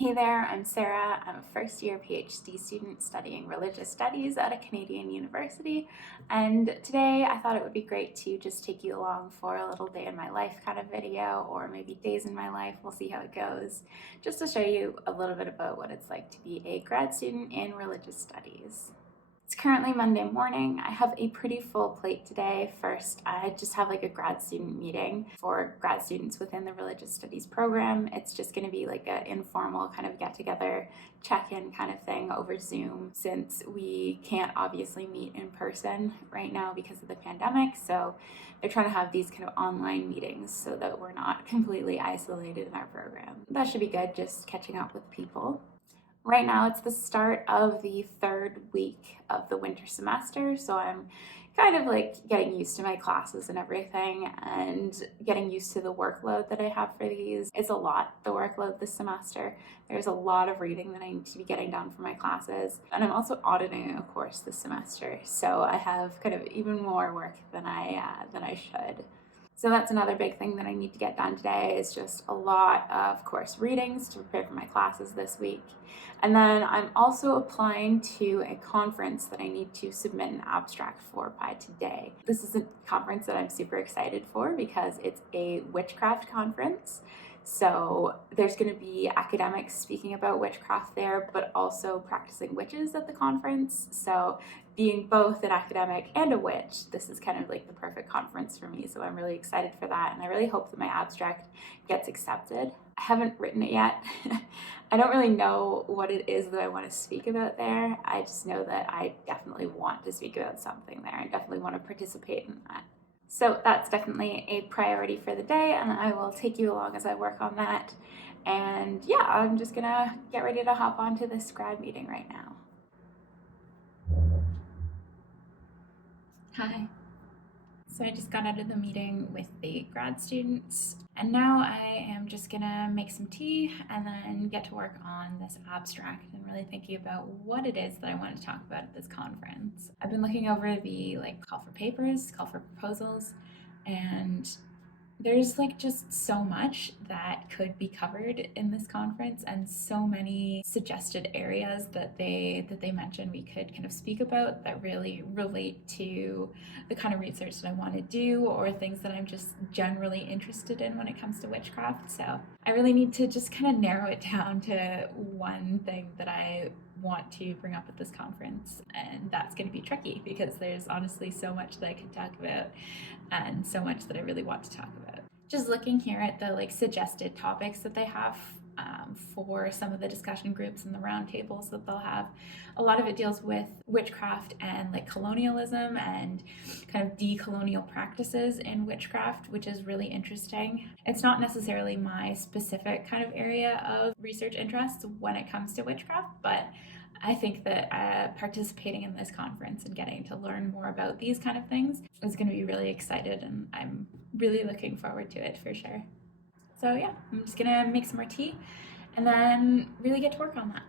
Hey there, I'm Sarah. I'm a first year PhD student studying religious studies at a Canadian university. And today I thought it would be great to just take you along for a little day in my life kind of video, or maybe days in my life. We'll see how it goes, just to show you a little bit about what it's like to be a grad student in religious studies. It's currently Monday morning. I have a pretty full plate today. First, I just have like a grad student meeting for grad students within the religious studies program. It's just going to be like an informal kind of get together, check-in kind of thing over Zoom, since we can't obviously meet in person right now because of the pandemic. So they're trying to have these kind of online meetings so that we're not completely isolated in our program. That should be good, just catching up with people. Right now it's the start of the third week of the winter semester, so I'm kind of like getting used to my classes and everything and getting used to the workload that I have for these. It's a lot, the workload this semester. There's a lot of reading that I need to be getting done for my classes, and I'm also auditing a course this semester, so I have kind of even more work than I should. So that's another big thing that I need to get done today, is just a lot of course readings to prepare for my classes this week. And then I'm also applying to a conference that I need to submit an abstract for by today. This is a conference that I'm super excited for because it's a witchcraft conference. So there's going to be academics speaking about witchcraft there, but also practicing witches at the conference. So being both an academic and a witch, this is kind of like the perfect conference for me. So I'm really excited for that, and I really hope that my abstract gets accepted. I haven't written it yet. I don't really know what it is that I want to speak about there. I just know that I definitely want to speak about something there. I definitely want to participate in that. So that's definitely a priority for the day, and I will take you along as I work on that. And yeah, I'm just gonna get ready to hop onto this grad meeting right now. Hi. So I just got out of the meeting with the grad students, and now I am just gonna make some tea and then get to work on this abstract and really thinking about what it is that I want to talk about at this conference. I've been looking over the call for papers, call for proposals, and there's just so much that could be covered in this conference, and so many suggested areas that they mentioned we could kind of speak about that really relate to the kind of research that I want to do, or things that I'm just generally interested in when it comes to witchcraft. So I really need to just kind of narrow it down to one thing that I want to bring up at this conference, and that's going to be tricky because there's honestly so much that I could talk about and so much that I really want to talk about. Just looking here at the suggested topics that they have for some of the discussion groups and the roundtables that they'll have, a lot of it deals with witchcraft and colonialism and kind of decolonial practices in witchcraft, which is really interesting. It's not necessarily my specific kind of area of research interest when it comes to witchcraft, but I think that participating in this conference and getting to learn more about these kind of things is going to be really excited, and I'm really looking forward to it for sure. So yeah, I'm just gonna make some more tea and then really get to work on that.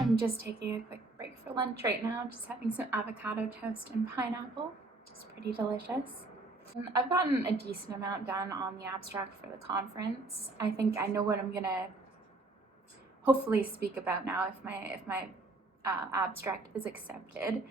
I'm just taking a quick break for lunch right now, just having some avocado toast and pineapple, which is pretty delicious. And I've gotten a decent amount done on the abstract for the conference. I think I know what I'm gonna hopefully speak about now if my abstract is accepted.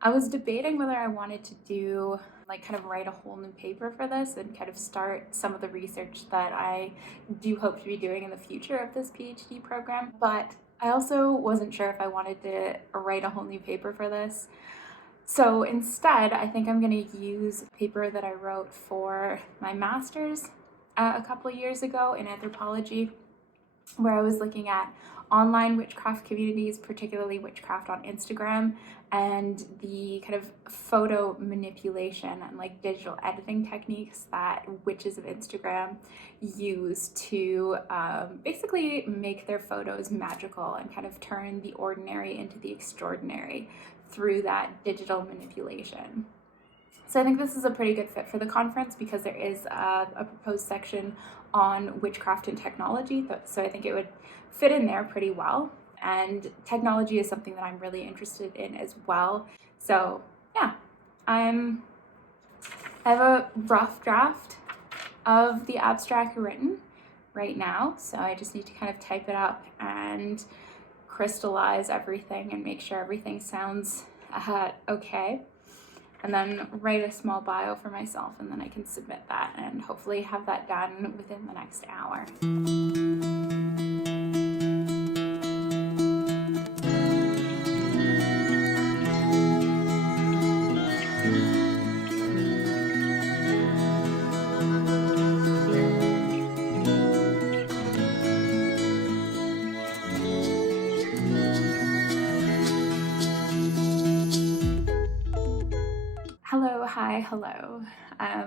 I was debating whether I wanted to do kind of write a whole new paper for this and kind of start some of the research that I do hope to be doing in the future of this PhD program, but I also wasn't sure if I wanted to write a whole new paper for this. So instead, I think I'm going to use a paper that I wrote for my master's a couple of years ago in anthropology. where I was looking at online witchcraft communities, particularly witchcraft on Instagram, and the kind of photo manipulation and like digital editing techniques that witches of Instagram use to basically make their photos magical and kind of turn the ordinary into the extraordinary through that digital manipulation. So I think this is a pretty good fit for the conference because there is a proposed section on witchcraft and technology. So I think it would fit in there pretty well. And technology is something that I'm really interested in as well. So yeah, I have a rough draft of the abstract written right now. So I just need to kind of type it up and crystallize everything and make sure everything sounds okay. And then write a small bio for myself, and then I can submit that and hopefully have that done within the next hour. Hello.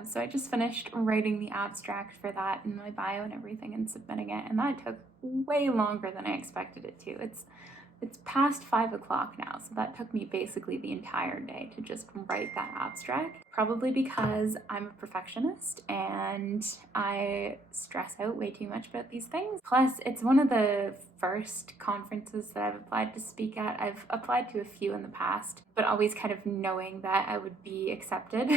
So I just finished writing the abstract for that and my bio and everything and submitting it, and that took way longer than I expected it to. It's past 5 o'clock now, so that took me basically the entire day to just write that abstract. Probably because I'm a perfectionist and I stress out way too much about these things. Plus, it's one of the first conferences that I've applied to speak at. I've applied to a few in the past, but always kind of knowing that I would be accepted.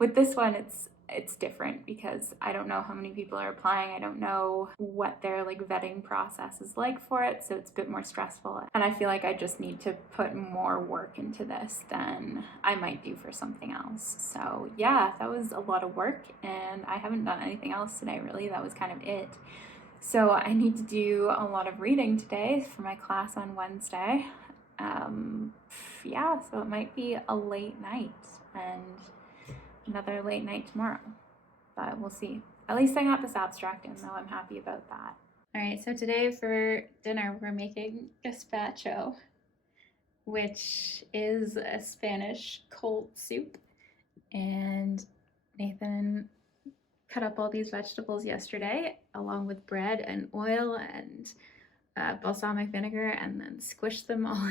With this one, it's different because I don't know how many people are applying. I don't know what their like vetting process is like for it, so it's a bit more stressful. And I feel like I just need to put more work into this than I might do for something else. So yeah, that was a lot of work, and I haven't done anything else today really. That was kind of it. So I need to do a lot of reading today for my class on Wednesday. Yeah, so it might be a late night and another late night tomorrow, but we'll see. At least I got this abstract in, though. I'm happy about that. All right, so today for dinner we're making gazpacho, which is a Spanish cold soup, and Nathan cut up all these vegetables yesterday along with bread and oil and balsamic vinegar, and then squished them all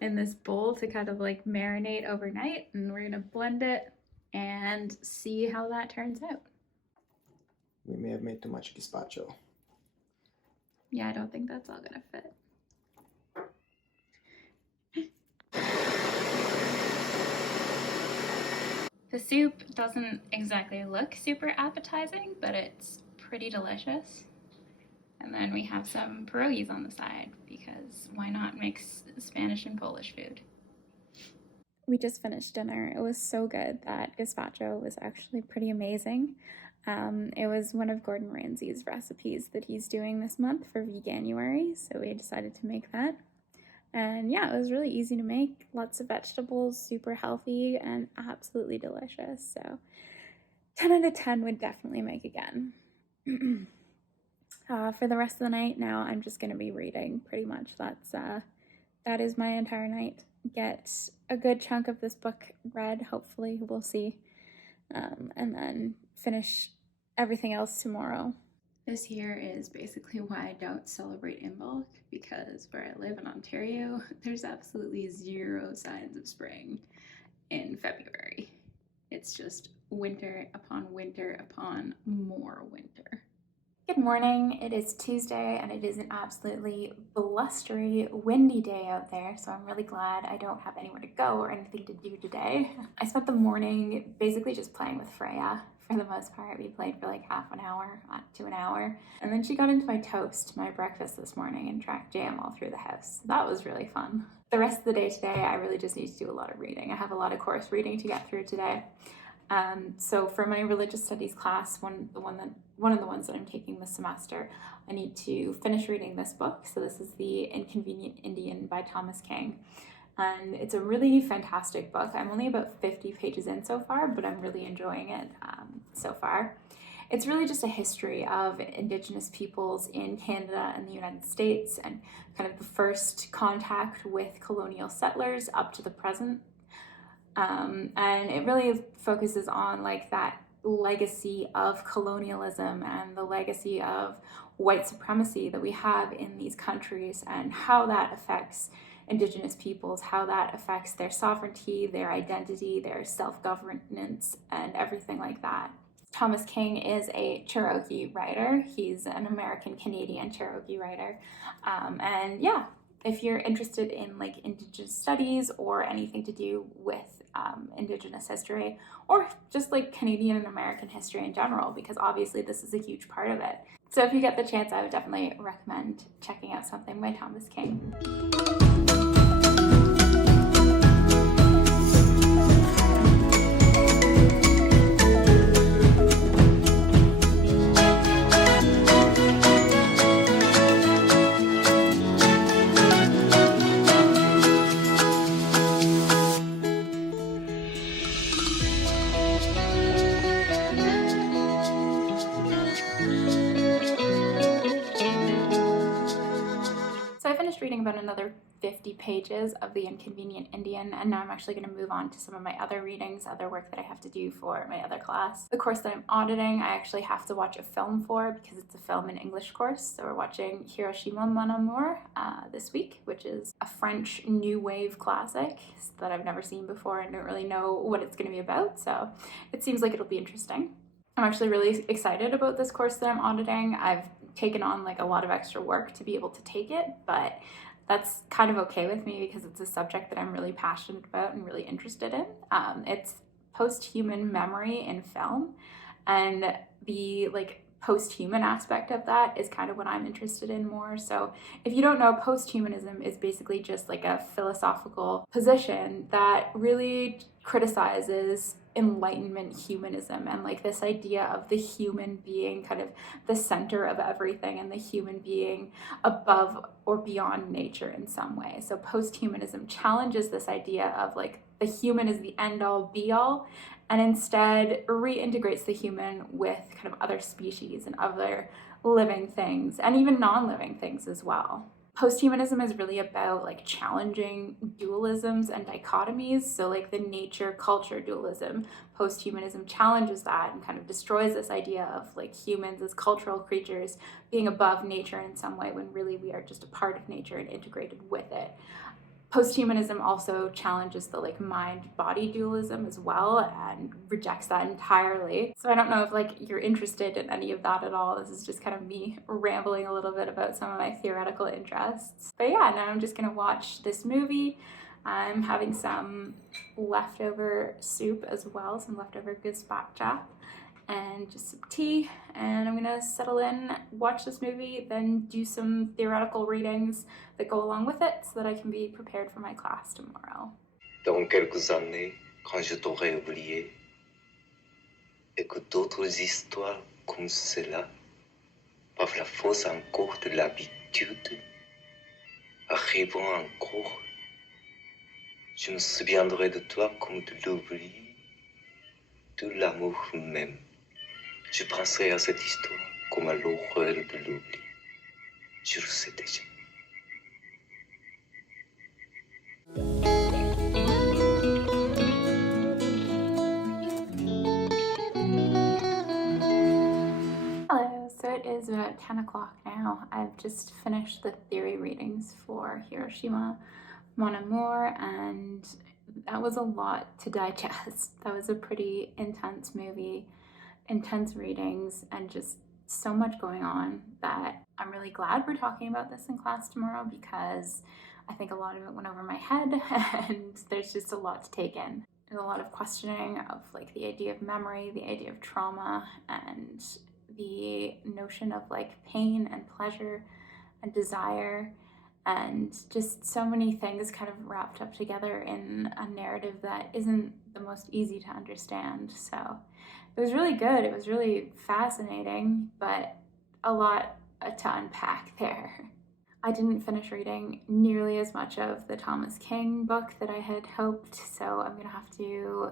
in this bowl to kind of like marinate overnight, and we're gonna blend it and see how that turns out. We may have made too much gazpacho. Yeah, I don't think that's all gonna fit. The soup doesn't exactly look super appetizing, but it's pretty delicious. And then we have some pierogies on the side, because why not mix Spanish and Polish food? We just finished dinner. It was so good. That gazpacho was actually pretty amazing. It was one of Gordon Ramsay's recipes that he's doing this month for Veganuary, so we decided to make that. And yeah, it was really easy to make. Lots of vegetables, super healthy, and absolutely delicious. So 10 out of 10 would definitely make again. For the rest of the night now, I'm just going to be reading pretty much. That is my entire night. Get a good chunk of this book read, hopefully, we'll see, and then finish everything else tomorrow. This here is basically why I don't celebrate Imbolc, because where I live in Ontario, there's absolutely zero signs of spring in February. It's just winter upon winter upon more winter. Good morning. It is Tuesday and it is an absolutely blustery, windy day out there, so I'm really glad I don't have anywhere to go or anything to do today. I spent the morning basically just playing with Freya. For the most part, we played for like half an hour to an hour, and then she got into my toast, my breakfast this morning, and tracked jam all through the house. So that was really fun. The rest of the day today, I really just need to do a lot of reading. I have a lot of course reading to get through today. So for my religious studies class, one of the ones that I'm taking this semester, I need to finish reading this book. So this is The Inconvenient Indian by Thomas King. And it's a really fantastic book. I'm only about 50 pages in so far, but I'm really enjoying it so far. it's really just a history of Indigenous peoples in Canada and the United States, and kind of the first contact with colonial settlers up to the present. And it really focuses on like that legacy of colonialism and the legacy of white supremacy that we have in these countries, and how that affects Indigenous peoples, how that affects their sovereignty, their identity, their self-governance, and everything like that. Thomas King is a Cherokee writer. He's an American-Canadian Cherokee writer. And yeah, if you're interested in like Indigenous studies or anything to do with Indigenous history, or just like Canadian and American history in general, because obviously this is a huge part of it. So if you get the chance, I would definitely recommend checking out something by Thomas King. Reading about another 50 pages of The Inconvenient Indian, and now I'm actually going to move on to some of my other readings, other work that I have to do for my other class. The course that I'm auditing, I actually have to watch a film for because it's a film and English course. So we're watching Hiroshima Mon Amour this week, which is a French new wave classic that I've never seen before and don't really know what it's going to be about, so it seems like it'll be interesting. I'm actually really excited about this course that I'm auditing. I've taken on like a lot of extra work to be able to take it, but that's kind of okay with me because it's a subject that I'm really passionate about and really interested in. It's post-human memory in film, and the like post-human aspect of that is kind of what I'm interested in more. So if you don't know, post-humanism is basically just like a philosophical position that really criticizes Enlightenment humanism and like this idea of the human being kind of the center of everything and the human being above or beyond nature in some way. So post-humanism challenges this idea of like the human is the end-all be-all, and instead reintegrates the human with kind of other species and other living things and even non-living things as well. Post-humanism is really about like challenging dualisms and dichotomies. So like the nature-culture dualism, post-humanism challenges that and kind of destroys this idea of like humans as cultural creatures being above nature in some way when really we are just a part of nature and integrated with it. Post-humanism also challenges the like mind-body dualism as well and rejects that entirely. So I don't know if like you're interested in any of that at all. This is just kind of me rambling a little bit about some of my theoretical interests. But yeah, now I'm just gonna watch this movie. I'm having some leftover soup as well, some leftover gazpacho, and just some tea, and I'm gonna settle in, watch this movie, then do some theoretical readings that go along with it so that I can be prepared for my class tomorrow. Dans quelques années, quand je t'aurai oublié, et que d'autres histoires comme cela, par la force encore de l'habitude, arriveront encore, je me souviendrai de toi comme de l'oubli, de l'amour même. Je penserai à cette histoire comme à l'horreur de l'oubli. Je le sais déjà. Hello, so it is about 10 o'clock now. I've just finished the theory readings for Hiroshima Mon Amour, and that was a lot to digest. That was a pretty intense movie, intense readings, and just so much going on that I'm really glad we're talking about this in class tomorrow, because I think a lot of it went over my head and there's just a lot to take in. There's a lot of questioning of like the idea of memory, the idea of trauma, and the notion of like pain and pleasure and desire, and just so many things kind of wrapped up together in a narrative that isn't the most easy to understand. So it was really good. It was really fascinating, but a lot to unpack there. I didn't finish reading nearly as much of the Thomas King book that I had hoped, so I'm gonna have to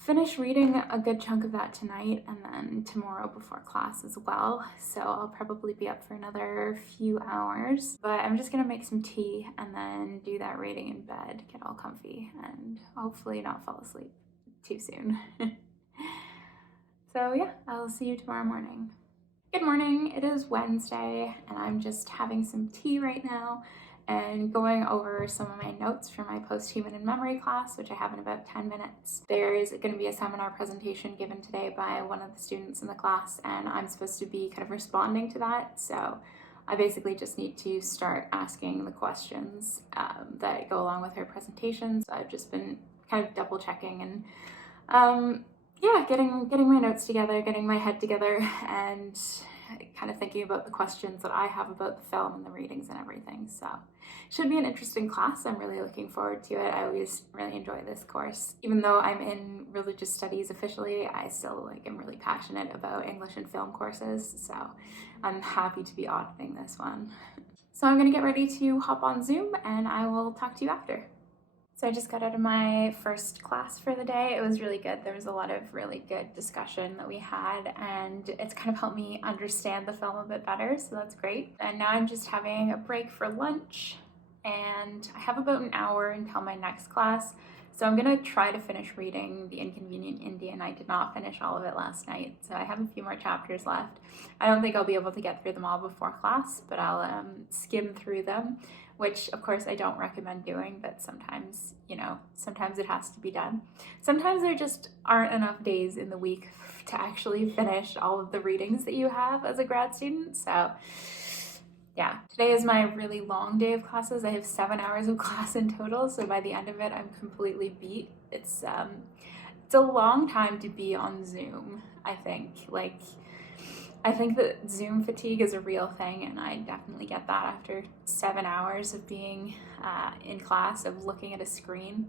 finish reading a good chunk of that tonight and then tomorrow before class as well. So I'll probably be up for another few hours, but I'm just gonna make some tea and then do that reading in bed, get all comfy, and hopefully not fall asleep too soon. So yeah, I'll see you tomorrow morning. Good morning, it is Wednesday and I'm just having some tea right now and going over some of my notes from my post-human and memory class, which I have in about 10 minutes. There is going to be a seminar presentation given today by one of the students in the class and I'm supposed to be kind of responding to that. So I basically just need to start asking the questions that go along with her presentations. I've just been kind of double checking and yeah, getting my notes together, getting my head together, and kind of thinking about the questions that I have about the film and the readings and everything. So it should be an interesting class. I'm really looking forward to it. I always really enjoy this course. Even though I'm in religious studies officially, I still am really passionate about English and film courses. So I'm happy to be auditing this one. So I'm gonna get ready to hop on Zoom and I will talk to you after. So I just got out of my first class for the day. It was really good. There was a lot of really good discussion that we had and it's kind of helped me understand the film a bit better, so that's great. And now I'm just having a break for lunch and I have about an hour until my next class. So I'm gonna try to finish reading The Inconvenient Indian. I did not finish all of it last night, so I have a few more chapters left. I don't think I'll be able to get through them all before class, but I'll skim through them, which of course I don't recommend doing, but sometimes, sometimes it has to be done. Sometimes there just aren't enough days in the week to actually finish all of the readings that you have as a grad student, so yeah. Today is my really long day of classes. I have 7 hours of class in total, so by the end of it, I'm completely beat. It's a long time to be on Zoom, I think. I think that Zoom fatigue is a real thing, and I definitely get that after 7 hours of being in class, of looking at a screen.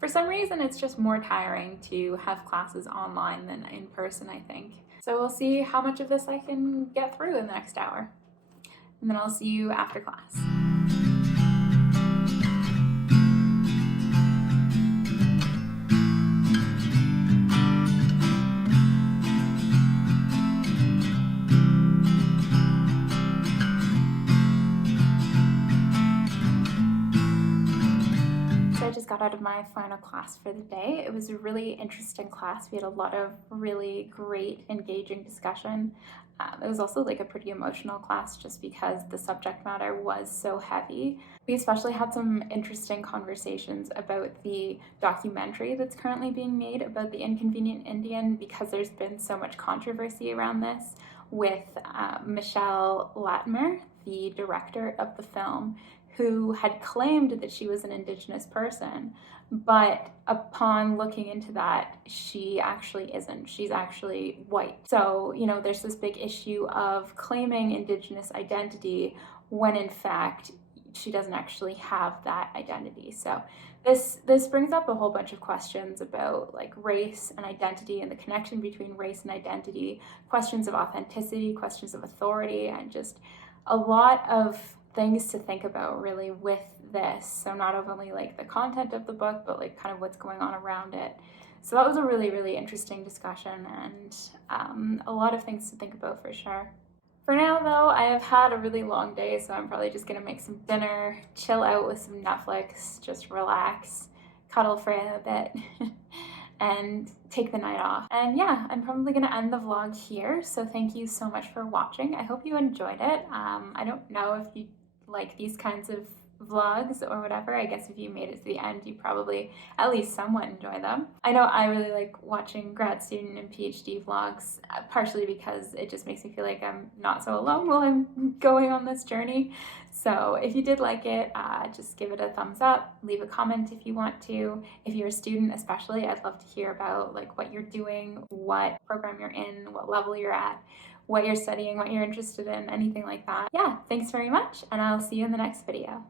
For some reason, it's just more tiring to have classes online than in person, I think. So we'll see how much of this I can get through in the next hour. And then I'll see you after class. I just got out of my final class for the day. It was a really interesting class. We had a lot of really great, engaging discussion. It was also a pretty emotional class just because the subject matter was so heavy. We especially had some interesting conversations about the documentary that's currently being made about The Inconvenient Indian, because there's been so much controversy around this with Michelle Latimer, the director of the film, who had claimed that she was an Indigenous person, but upon looking into that, she actually isn't. She's actually white. So, there's this big issue of claiming Indigenous identity when in fact she doesn't actually have that identity. So this brings up a whole bunch of questions about race and identity and the connection between race and identity, questions of authenticity, questions of authority, and just a lot of things to think about really with this. So not only the content of the book, but kind of what's going on around it. So that was a really, really interesting discussion and a lot of things to think about for sure. For now though, I have had a really long day, so I'm probably just gonna make some dinner, chill out with some Netflix, just relax, cuddle for a bit, and take the night off. And yeah, I'm probably gonna end the vlog here, so thank you so much for watching. I hope you enjoyed it. I don't know if you like these kinds of vlogs or whatever. I guess if you made it to the end, you probably at least somewhat enjoy them. I know I really like watching grad student and PhD vlogs, partially because it just makes me feel like I'm not so alone while I'm going on this journey. So if you did like it, just give it a thumbs up, leave a comment if you want to. If you're a student especially, I'd love to hear about what you're doing, what program you're in, what level you're at, what you're studying, what you're interested in, anything like that. Yeah, thanks very much, and I'll see you in the next video.